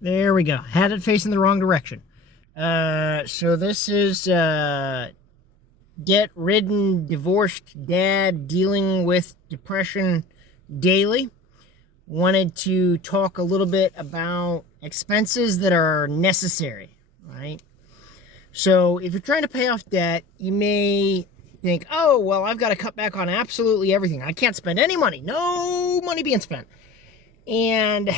There we go. Had it facing the wrong direction. So this is debt-ridden, divorced dad dealing with depression daily. Wanted to talk a little bit about expenses that are necessary, right? So if you're trying to pay off debt, you may think, oh, well, I've got to cut back on absolutely everything. I can't spend any money. No money being spent. And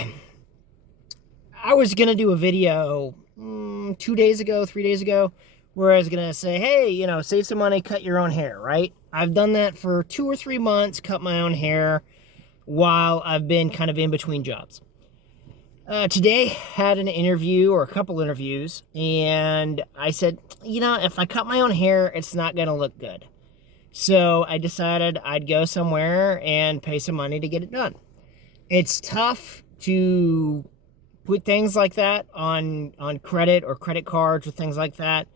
I was going to do a video 2 days ago, 3 days ago, where I was going to say, hey, save some money, cut your own hair, right? I've done that for 2 or 3 months, cut my own hair while I've been kind of in between jobs. Today had an interview or a couple interviews, and I said, if I cut my own hair, it's not going to look good. So I decided I'd go somewhere and pay some money to get it done. It's tough to put things like that on credit or credit cards or things like that.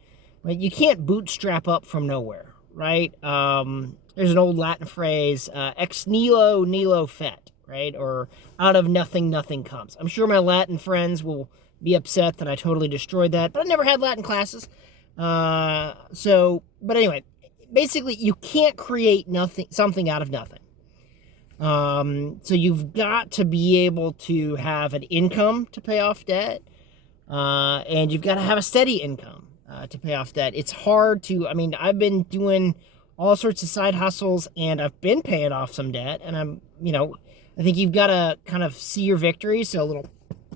But you can't bootstrap up from nowhere, right? There's an old Latin phrase, ex nihilo nihilo fet, right? Or out of nothing, nothing comes. I'm sure my Latin friends will be upset that I totally destroyed that, but I never had Latin classes. But anyway, basically, you can't create something out of nothing. So you've got to be able to have an income to pay off debt, and you've got to have a steady income to pay off debt. It's hard to, I've been doing all sorts of side hustles, and I've been paying off some debt, and I think you've got to kind of see your victory. So a little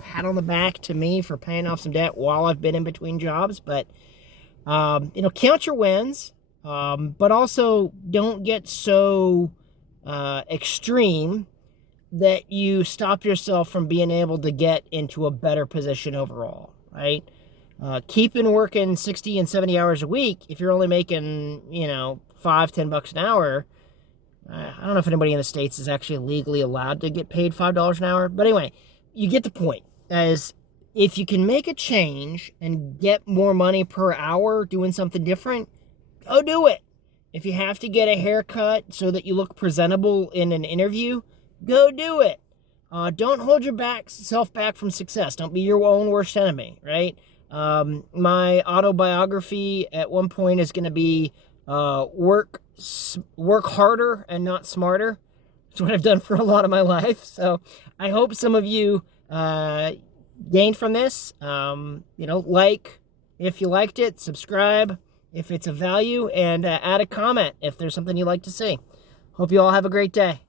pat on the back to me for paying off some debt while I've been in between jobs, but, count your wins, but also don't get so extreme that you stop yourself from being able to get into a better position overall, right? Keeping working 60 and 70 hours a week, if you're only making, $5-10 an hour, I don't know if anybody in the States is actually legally allowed to get paid $5 an hour, but anyway, you get the point. As if you can make a change and get more money per hour doing something different, go do it. If you have to get a haircut so that you look presentable in an interview, go do it. Don't hold yourself back from success. Don't be your own worst enemy, right? My autobiography at one point is going to be work harder and not smarter. It's what I've done for a lot of my life. So I hope some of you gained from this. Like if you liked it, subscribe if it's of value, and add a comment if there's something you'd like to see. Hope you all have a great day.